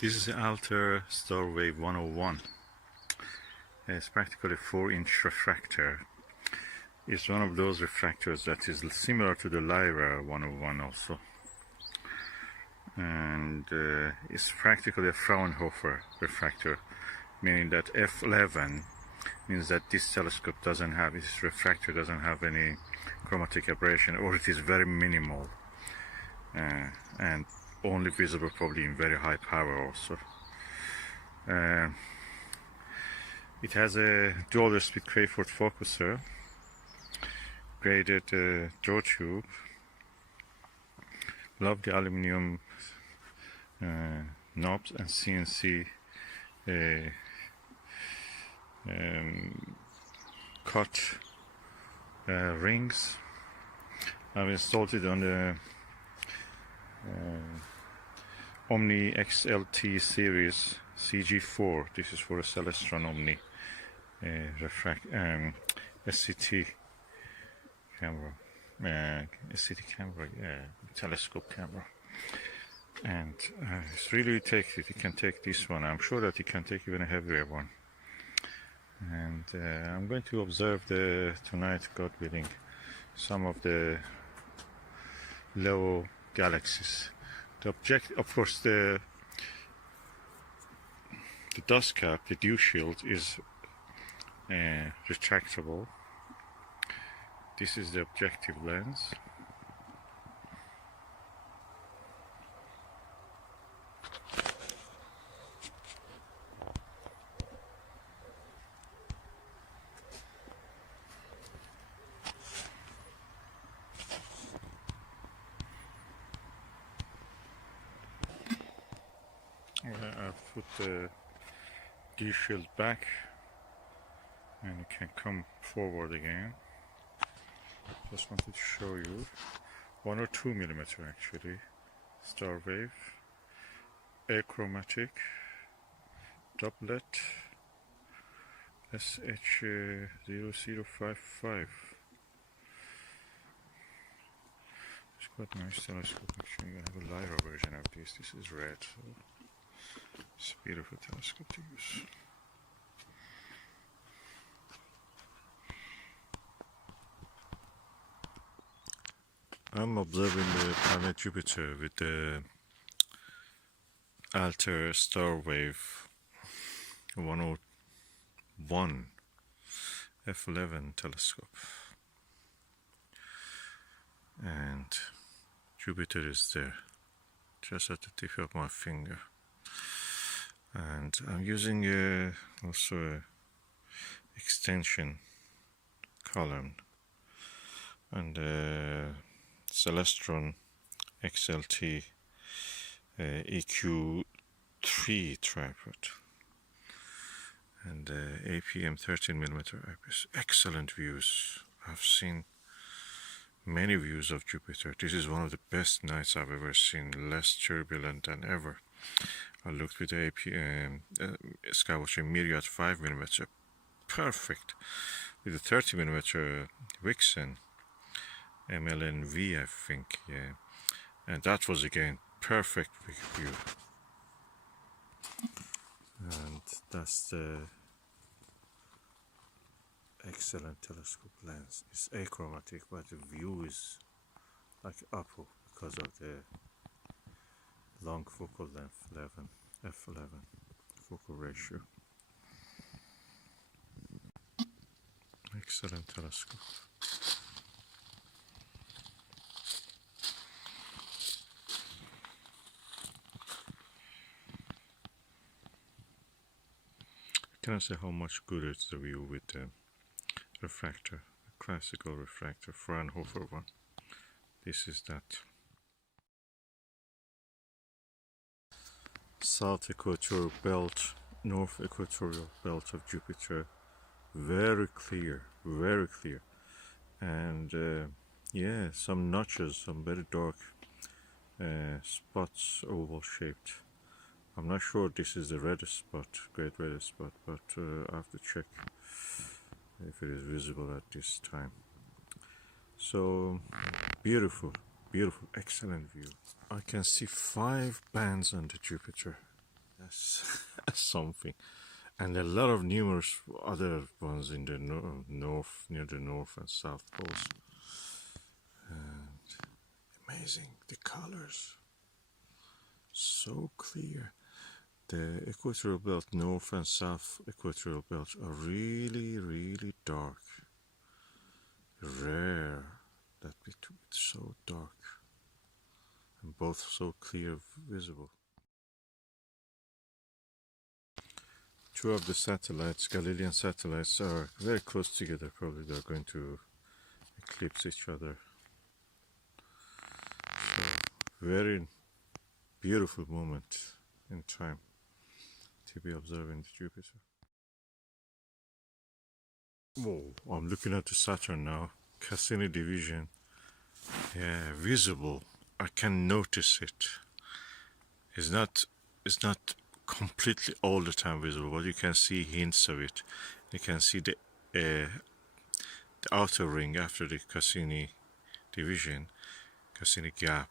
This is the Altair Starwave 101. It's practically a 4-inch refractor. It's one of those refractors that is similar to the Lyra 101 also. And it's practically a Fraunhofer refractor, meaning that F11 means that this telescope doesn't have, this refractor doesn't have any chromatic aberration, or it is very minimal. And only visible probably in very high power also. It has a dual speed Crayford focuser, graded draw tube, lovely aluminum knobs and CNC cut rings. I've installed it on the Omni XLT series CG4. This is for a CELESTRON OMNI SCT camera, SCT camera, yeah, telescope camera. And it's really takes it. You can take this one. I'm sure that you can take even a heavier one. And I'm going to observe tonight, God willing, some of the low galaxies. The object, of course, the dust cap, the dew shield, is retractable. This is the objective lens. I've put the dew shield back, and it can come forward again. Just wanted to show you 1 or 2 millimeter actually, Starwave, Achromatic, Doublet, SH0055. It's quite a nice telescope actually. I have a Lyra version of this. This is red, so it's a beautiful telescope to use. I'm observing the planet Jupiter with the Altair Starwave 101 F11 telescope. And Jupiter is there, just at the tip of my finger. And I'm using also a extension column and CELESTRON XLT EQ3 tripod and APM 13mm eyepiece. Excellent views. I've seen many views of Jupiter. This is one of the best nights I've ever seen, less turbulent than ever. I looked with the APM Skywatcher Myriad 5mm, perfect, with the 30mm Vixen MLNV, I think, yeah, and that was again perfect view. And that's the excellent telescope lens. It's achromatic, but the view is like Apple because of the long focal length, f11 focal ratio. Excellent telescope. Can I say how much good is the view with the refractor, the classical refractor, Fraunhofer one. This is that. South equatorial belt, north equatorial belt of Jupiter, very clear, and yeah, some notches, some very dark spots, oval shaped. I'm not sure this is the reddest spot, great reddest spot, but I have to check if it is visible at this time. So beautiful, excellent view. I can see 5 bands on the Jupiter. That's something. And a lot of numerous other ones in the north, near the north and south poles. And amazing, the colors, so clear. The equatorial belt, north and south equatorial belts are really, really dark. Rare that it's so dark and both so clear visible. Two of the satellites, Galilean satellites, are very close together. Probably they're going to eclipse each other. So, very beautiful moment in time to be observing Jupiter. Whoa, I'm looking at the Saturn now. Cassini division. Yeah, visible. I can notice it. It's not completely all the time visible, but you can see hints of it. You can see the outer ring after the Cassini division, Cassini gap,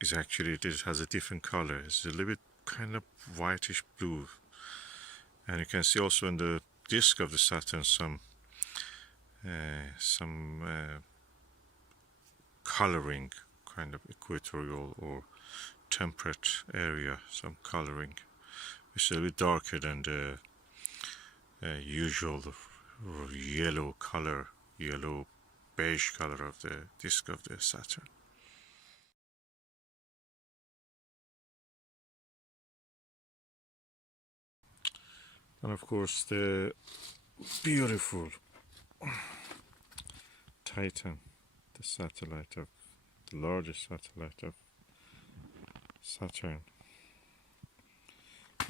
is actually, it has a different color. It's a little bit kind of whitish blue. And you can see also in the disk of the Saturn some coloring, kind of equatorial or temperate area, some coloring. It's a little bit darker than the usual yellow color, yellow beige color of the disk of the Saturn. And of course the beautiful Titan, the satellite of the largest satellite of Saturn,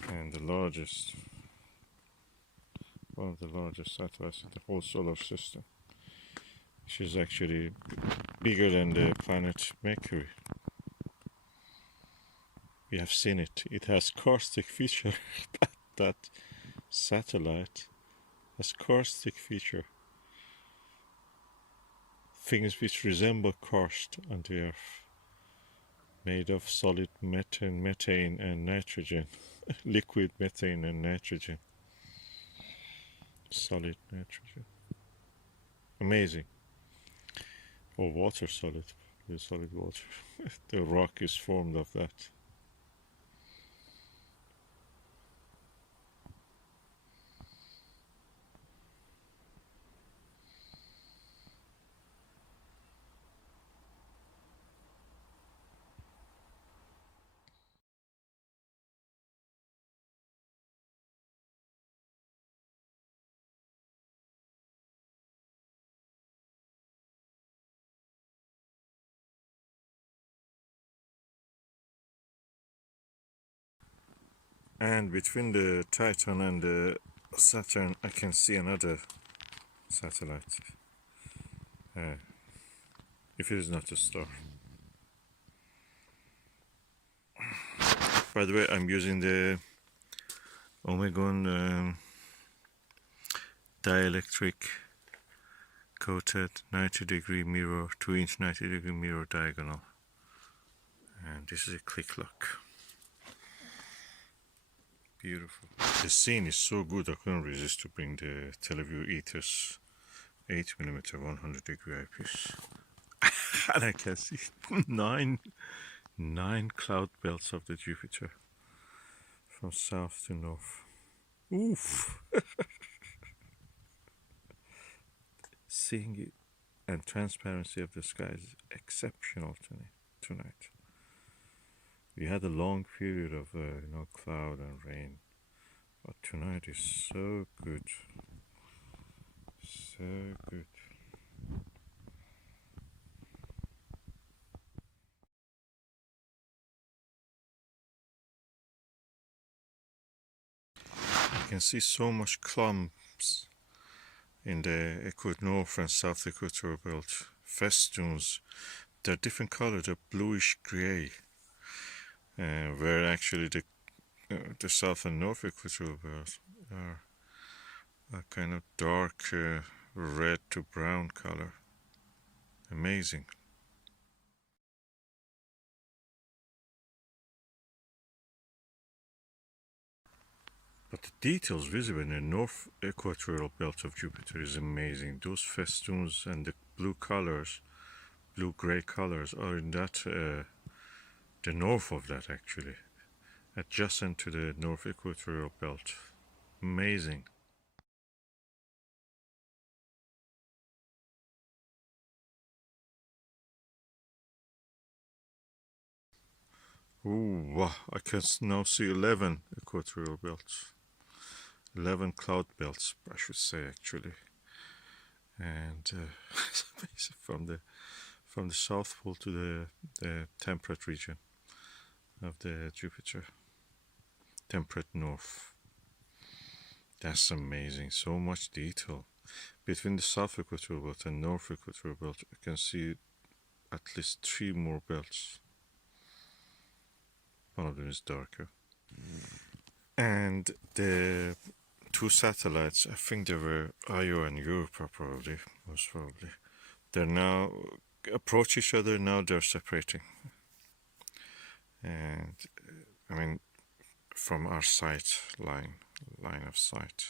and the largest, one of the largest satellites in the whole solar system. She's actually bigger than the planet Mercury. We have seen it. It has karstic feature. that satellite has karstic feature. Things which resemble karst on the Earth, made of solid methane and nitrogen, liquid methane and nitrogen, solid nitrogen. Amazing. Or water, solid water. The rock is formed of that. And between the Titan and the Saturn, I can see another satellite. If it is not a star. By the way, I'm using the Omegon dielectric coated 90-degree mirror, 2-inch 90-degree mirror diagonal. And this is a click lock. Beautiful. The scene is so good I couldn't resist to bring the Televue Ethos 8mm 100-degree eyepiece. And I can see nine cloud belts of the Jupiter from south to north. Oof! Seeing it and transparency of the sky is exceptional tonight. We had a long period of cloud and rain, but tonight is so good, so good. You can see so much clumps in the north and south equatorial belt, festoons. They're different colors, they're bluish gray, where actually the south and north equatorial belts are a kind of dark red to brown color. Amazing. But the details visible in the north equatorial belt of Jupiter is amazing. Those festoons and the blue colors, blue-gray colors, are in that the north of that actually, adjacent to the north equatorial belt. Amazing. Ooh, wow, I can now see 11 equatorial belts. 11 cloud belts, I should say, actually. And it's amazing, from the south pole to the temperate region of the Jupiter. Temperate north. That's amazing. So much detail. Between the south equatorial belt and north equatorial belt, I can see at least 3 more belts. One of them is darker. And the 2 satellites, I think they were Io and Europa, probably, most probably. They're now approach each other, now they're separating. And I mean, from our sight line of sight.